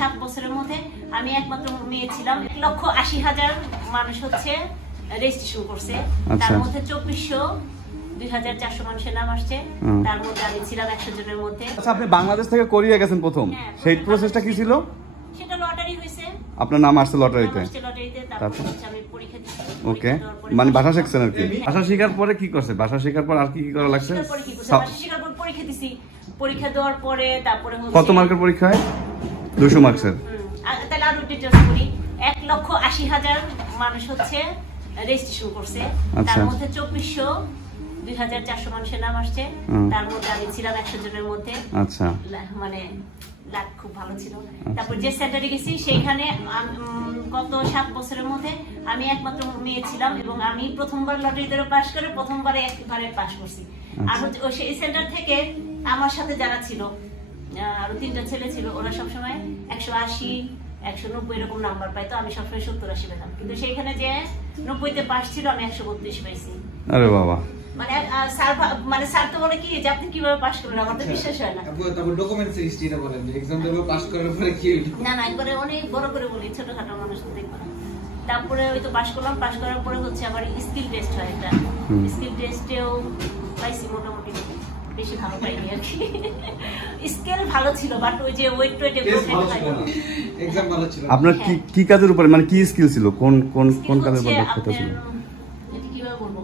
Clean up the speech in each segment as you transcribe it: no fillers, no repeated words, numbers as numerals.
7 বছরের মধ্যে আমি একমাত্র মেয়ে ছিলাম। 1,80,000 মানুষ হচ্ছে রেজিস্ট্রেশন করছে, তার মধ্যে 2400-2400 মানুষের নাম আসছে, তার মধ্যে আমি ছিলাম 100 জনের মধ্যে। আচ্ছা, আপনি বাংলাদেশ থেকে কোরিয়া গেছেন প্রথম, সেই প্রসেসটা কি ছিল? সেটা লটারি হয়েছে, আপনার নাম আসছে লটারিতে, তারপর আমি পরীক্ষা দিয়েছি। ওকে, মানে ভাষা শিখছেন আর কি। ভাষা শেখার পরে কি করছে? ভাষা শেখার পর আর কি কি করা লাগছে? ভাষা শেখার পর পরীক্ষা দিছি, পরীক্ষা দেওয়ার পরে তারপরে কত মার্কের পরীক্ষা হয়? 200 মার্কসের। তাহলে আরো ডিটেইলস করি। 1,80,000 মানুষ হচ্ছে রেজিস্ট্রেশন করছে, তার মধ্যে 2400-2400 মানুষের নাম আসছে, তার মধ্যে আমি ছিলাম 100 জনের মধ্যে। আচ্ছা, মানে লাক খুব ভালো ছিল। তারপর যে সেন্টারে গেছি সেইখানে গত 7 বছরের মধ্যে আমি একমাত্র মেয়ে ছিলাম এবং আমি প্রথমবার লটারিতে পাস করে প্রথমবারে একবারে পাস করছি। আর হচ্ছে সেই সেন্টার থেকে আমার সাথে যারা ছিল আরো 3টা ছেলে ছিল, ওরা সবসময় 180-190 এরকম নাম্বার পাইতো, আমি সবসময় 70-80 পেতাম। কিন্তু সেইখানে যে 90-তে পাস ছিল, আমি 132 পাইছি। আরে বাবা, মানে স্যার তো বলে কি যে আপনি কিভাবে পাস করলেন, আমার তো বিশ্বাস হয় না। তারপর ডকুমেন্টস হিস্ট্রিটা বলেন, এক্সাম দেব পাস করার পরে কি হলো? না একবারে অনেক বড় করে বলি, ছোটখাটো মানুষ তো দেখবা না। তারপরে ওই তো পাস করলাম, পাস করার পরে হচ্ছে আবার স্কিল টেস্ট হয় একটা, স্কিল টেস্টেও পাইছি মোটামুটি, বেশি ভালো পাইনি আর কি। স্কেল ভালো ছিল, বাট ওই যে ওয়েট এক্সাম ভালো ছিল। আপনার কি কাজের উপরে, মানে কি স্কিল ছিল, কোন কাজের উপর দক্ষতা ছিল? এটা কিভাবে বলবো,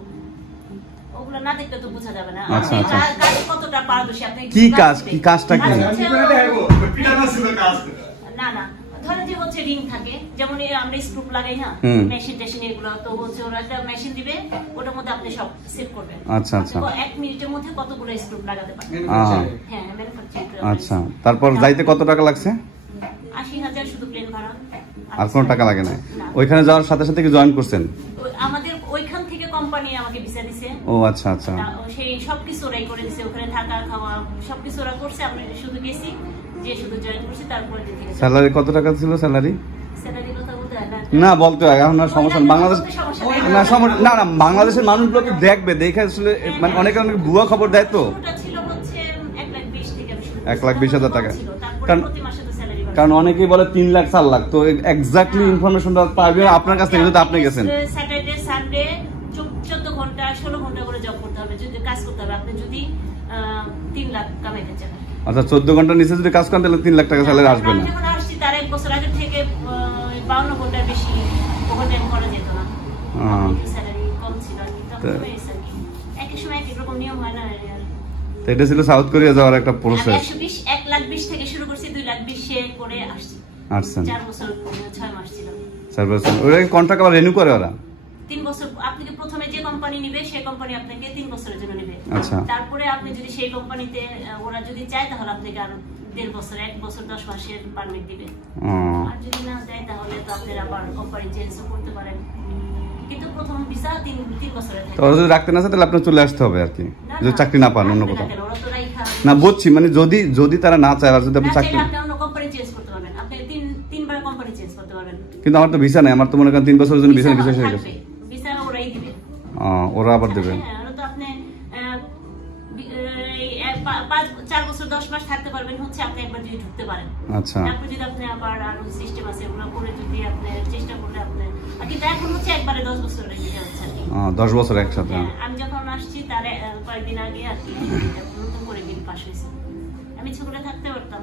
ওগুলো না দেখলে তো বোঝা যাবে না। আচ্ছা, আপনি কাজ কতটা পারদর্শী, আপনি কি কাজটা কি? না ধরেন যে হচ্ছে রিং থাকে, যেমন আমরা স্ক্রু লাগাই না, মেশিন টেশিন এগুলো, তো হচ্ছে ওরা একটা মেশিন দিবে, ওটার মধ্যে আপনি সব সেট করবেন। আচ্ছা আচ্ছা, 1 মিনিটের মধ্যে কতগুলো স্ক্রু লাগাতে পারবেন। হ্যাঁ, ম্যানুফ্যাকচারিং। আচ্ছা, তারপর যাইতে কত টাকা লাগছে? 80,000 শুধু প্লেন ভাড়া, আর কোনো টাকা লাগে না? ওইখানে যাওয়ার সাথে সাথে কি জয়েন করছেন? আমাদের ওইখান থেকে কোম্পানি আমাকে ভিসা দিছে। ও আচ্ছা আচ্ছা, সেই সবকিছু ওরাই করে দিছে, ওখানে থাকা খাওয়া সবকিছু ওরা করছে, আমি শুধু গেছি, যে শুধু জয়েন করছি। তারপরে স্যালারি কত টাকা ছিল? স্যালারি কথা বলতে না বলতে হয়, এখন আর সমস্যা বাংলাদেশ না, বাংলাদেশের মানুষগুলোকে দেখবে, দেখে আসলে মানে অনেকে ভুয়া খবর দেয় তো। 1,20,000 টাকা, কারণ অনেকেই বলে 3 লাখ 4 লাখ, তো এক্স্যাক্টলি ইনফরমেশনটা পাবেন আপনার কাছ থেকে, যদি আপনি গেছেন। স্যাটারডে সানডে 14 ঘন্টা 16 ঘন্টা করে জব করতে হবে, যদি কাজ করতে হবে, আপনি যদি 3 লাখ কামাইতে চান। আচ্ছা, 14 ঘন্টার নিচে যদি কাজ করেন তাহলে 3 লাখ টাকা স্যালারি আসবে না। যখন আসছি তার 1 বছর আগে থেকে 52 ঘন্টার বেশি ওভারটাইম করা যেত না, স্যালারি কম ছিল। একই সময় এক রকম নিয়ম হয় না। তো এটা ছিল সাউথ কোরিয়া যাওয়ার একটা প্রসেস। 1,20,000 থেকে শুরু করছি, 2,20,000 করে আসছি। আচ্ছা, 4 বছর 6 মাস ছিল। 4 বছর। ওরা কন্ট্রাক্ট আবার রিনিউ করে ওরা? 3 বছর। আপনি প্রথমে যে কোম্পানি নেবে সেই কোম্পানি আপনাকে 3 বছরের জন্য নেবে। আচ্ছা, তারপরে আপনি যদি সেই কোম্পানিতে ওরা যদি চায় তাহলে আপনাকে আরো 1.5 বছর 1 বছর 10 মাসের পারমিট দিবে। আর যদি না চায় তাহলে তো আপনি আবার কোম্পানি চেঞ্জও করতে পারেন, কিন্তু প্রথম ভিসা 3 বছরের থাকে। তো ওরা যদি রাখতে না চায় তাহলে আপনি চলে আসতে হবে আর কি, যদি চাকরি না পান অন্য কোথাও। না বুঝছি, মানে যদি তারা না চায়, আর যদি আপনি চাকরি, আপনি অন্য কোম্পানি চেঞ্জ করতে পারবেন, আপনি 3বার কোম্পানি চেঞ্জ করতে পারবেন। কিন্তু আমার তো ভিসা নাই, আমার তো মনে করেন 3 বছরের জন্য ভিসা শেষ হয়ে গেছে। ভিসা ওরাই দিবে। ওরা আবার দেবে। হ্যাঁ, ওরা তো আপনি 4 বছর 10 মাস থাকতে পারবেন, হচ্ছে আপনি একবার যদি ঢুকতে পারেন। আচ্ছা, তারপর যদি আপনি আবার আরো সিস্টেম আছে ওগুলো করে যদি আপনি চেষ্টা করলে আপনি, কিন্তু এখন হচ্ছে একবারে 10 বছর রেখে যাচ্ছে আর কি। 10 বছর একসাথে। আমি যখন আসছি তার কয়েকদিন আগে আর কি নতুন করে বিল পাস হয়েছে। আমি ছোট থাকতে পারতাম,